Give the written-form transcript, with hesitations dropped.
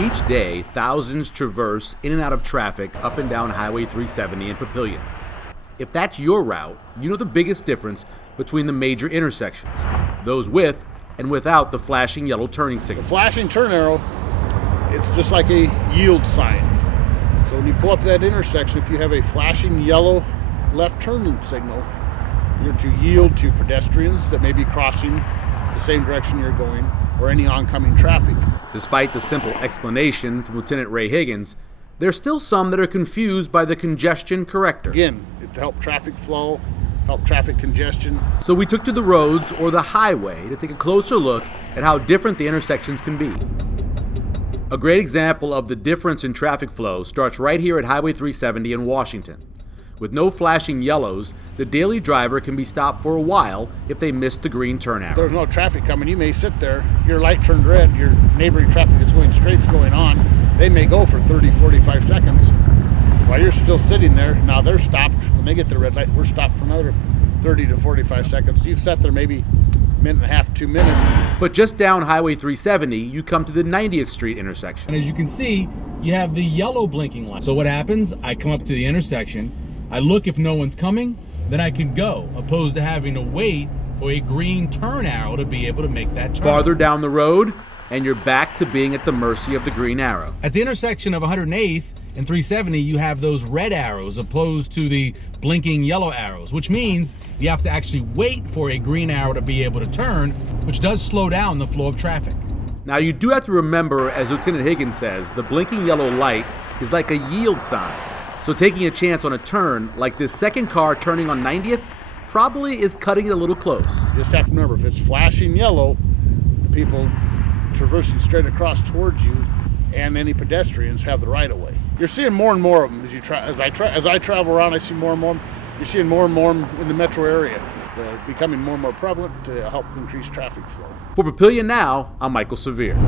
Each day, thousands traverse in and out of traffic up and down Highway 370 in Papillion. If that's your route, you know the biggest difference between the major intersections, those with and without the flashing yellow turning signal. The flashing turn arrow, it's just like a yield sign. So when you pull up that intersection, if you have a flashing yellow left turn signal, you're to yield to pedestrians that may be crossing the same direction you're going, or any oncoming traffic. Despite the simple explanation from Lieutenant Ray Higgins, there's still some that are confused by the congestion corrector. Again, to help traffic flow, help traffic congestion. So we took to the roads or the highway to take a closer look at how different the intersections can be. A great example of the difference in traffic flow starts right here at Highway 370 in Washington. With no flashing yellows, the daily driver can be stopped for a while if they miss the green turn arrow. If there's no traffic coming, you may sit there, your light turned red, your neighboring traffic that's going straight's going on, they may go for 30, 45 seconds. While you're still sitting there, now they're stopped. When they get the red light, we're stopped for another 30 to 45 seconds. You've sat there maybe a minute and a half, 2 minutes. But just down Highway 370, you come to the 90th Street intersection. And as you can see, you have the yellow blinking light. So what happens? I come up to the intersection, I look if no one's coming, then I can go, opposed to having to wait for a green turn arrow to be able to make that turn. Farther down the road, and you're back to being at the mercy of the green arrow. At the intersection of 108th and 370, you have those red arrows opposed to the blinking yellow arrows, which means you have to actually wait for a green arrow to be able to turn, which does slow down the flow of traffic. Now you do have to remember, as Lieutenant Higgins says, the blinking yellow light is like a yield sign. So taking a chance on a turn, like this second car turning on 90th, probably is cutting it a little close. You just have to remember, if it's flashing yellow, the people traversing straight across towards you and any pedestrians have the right of way. You're seeing more and more of them as I travel around. I see more and more. You're seeing more and more in the metro area. They're becoming more and more prevalent to help increase traffic flow. For Papillion Now, I'm Michael Severe.